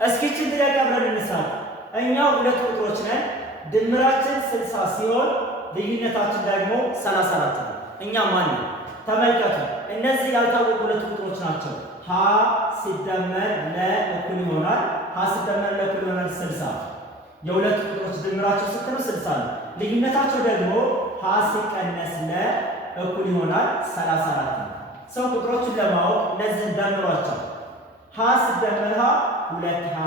እስኪ እቺን ጥያቄ አብረን እንስራ። እኛ ሁለት ቁጥሮች ነን። ድምራችን 60 ሲሆን ልዩነታችን ደግሞ 34 ነው። እኛ ማን ነው? ተመልከቱ። እነዚህ ያልታወቁ ሁለት ቁጥሮች ናቸው። ሀ ሲደመር ለ እኩል ይሆናል ሀ ሲደመር ለ እኩል ይሆናል 60። የሁለት ቁጥሮች ድምራቸው ስንት ነው? 60 ነው። ልዩነታቸው ደግሞ ሀ ሲቀነስ ለ እኩል ይሆናል 34 ነው። ሰው ቁጥሮችን ለማወቅ እነዚህን ደምሯቸው። ሀ ሲደመር ሀ 2 ሀ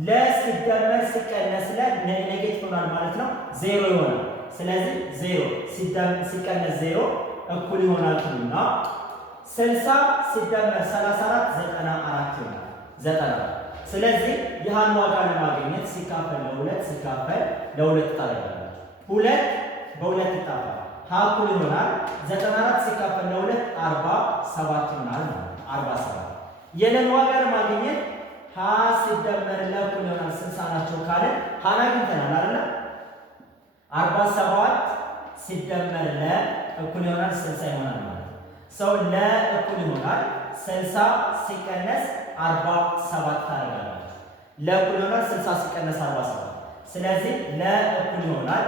ለ ሲደመር ሲቀነስ ለ ኔጌቲቭ ይሆናል ማለት ነው፣ 0 ይሆናል። ስለዚህ 0 ሲቀነስ 0 እኩል ይሆናል እና 60 ሲደመር 34 94 ይሆናል። 90። ስለዚህ ይህን ዋጋ ለማግኘት ሲካፈል ለሁለት ሲካፈል ለሁለት ታደርጋላችሁ። 2 በ2 ይጣፋል። ሀ እኩል ይሆናል 94 ሲካፈል ለሁለት 47 ይሆናል ማለት ነው። 47 የለን ዋጋ ለማግኘት ሀ ሲደመር ለ እኩል ይሆናል 60 ናቸው ካለ ሀን አግኝተናል አይደል? 47 ሲደመር ለ እኩል ይሆናል 60 ይሆናል ማለት ነው። ሰው ለ እኩል ይሆናል 60 ሲቀነስ 47 ታደርጋላችሁ። ለ እኩል ይሆናል 60 ሲቀነስ 47። ስለዚህ ለ እኩል ይሆናል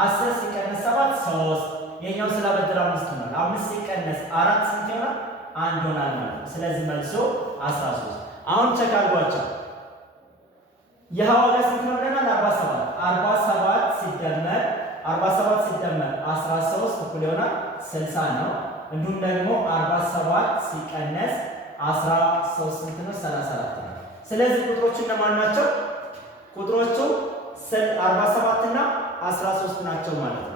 10 ሲቀነስ 7 3። የኛው ስላበደረ 5 ይሆናል። 5 ሲቀነስ 4 ስንት ይሆናል? 1 ይሆናል ማለት ነው። ስለዚህ መልሶ 13። አሁን ቼክ አድርጓቸው። የሀ ዋጋ ስንት ነው ብለናል? 47 47 ሲደመር 13 እኩል ይሆናል 60 ነው። እንዲሁም ደግሞ 47 ሲቀነስ 13 ስንት ነው? 34 ነው። ስለዚህ ቁጥሮቹ እነማን ናቸው? ቁጥሮቹ 47 እና 13 ናቸው ማለት ነው።